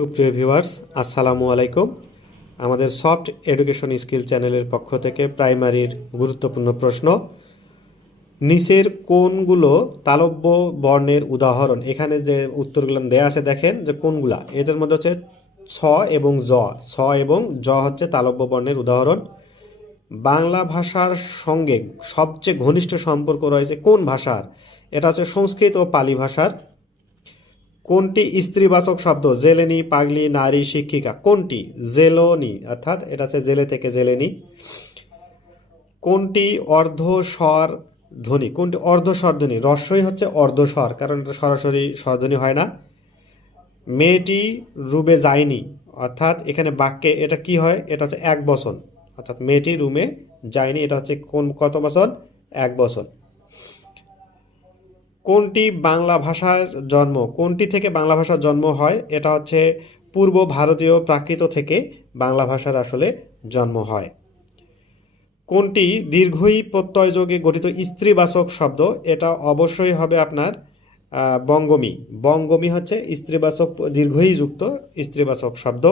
সুপ্রিয় ভিউয়ার্স, আসসালামু আলাইকুম। আমাদের সফট এডুকেশন স্কিল চ্যানেলের পক্ষ থেকে প্রাইমারির গুরুত্বপূর্ণ প্রশ্ন, নিচের কোনগুলো তালব্য বর্ণের উদাহরণ? এখানে যে উত্তরগুলো দেয়া আছে দেখেন যে কোনগুলা, এদের মধ্যে হচ্ছে ছ এবং জ। ছ এবং জ হচ্ছে তালব্য বর্ণের উদাহরণ। বাংলা ভাষার সঙ্গে সবচেয়ে ঘনিষ্ঠ সম্পর্ক রয়েছে কোন ভাষার? এটা হচ্ছে সংস্কৃত ও পালি ভাষার। কোনটি স্ত্রীবাচক শব্দ? জেলেনি, পাগলি, নারী, শিক্ষিকা। কোনটি? জেলনি, অর্থাৎ এটা হচ্ছে জেলে থেকে জেলেনি। কোনটি অর্ধস্বর ধ্বনি? কোনটি অর্ধস্বর ধ্বনি? রস্বই হচ্ছে অর্ধস্বর, কারণ এটা সরাসরি স্বরধ্বনি হয় না। মেয়েটি রুমে যায়নি, অর্থাৎ এখানে বাক্যে এটা কি হয়? এটা হচ্ছে এক বচন, অর্থাৎ মেয়েটি রুমে যায়নি, এটা হচ্ছে কত বচন? এক বচন। কোনটি বাংলা ভাষার জন্ম? কোনটি থেকে বাংলা ভাষার জন্ম হয়? এটা হচ্ছে পূর্ব ভারতীয় প্রাকৃত থেকে বাংলা ভাষার আসলে জন্ম হয়। কোনটি দীর্ঘই প্রত্যয়যোগে গঠিত স্ত্রীবাচক শব্দ? এটা অবশ্যই হবে আপনার বঙ্গমী। বঙ্গমী হচ্ছে স্ত্রীবাচক, দীর্ঘই যুক্ত স্ত্রীবাচক শব্দ।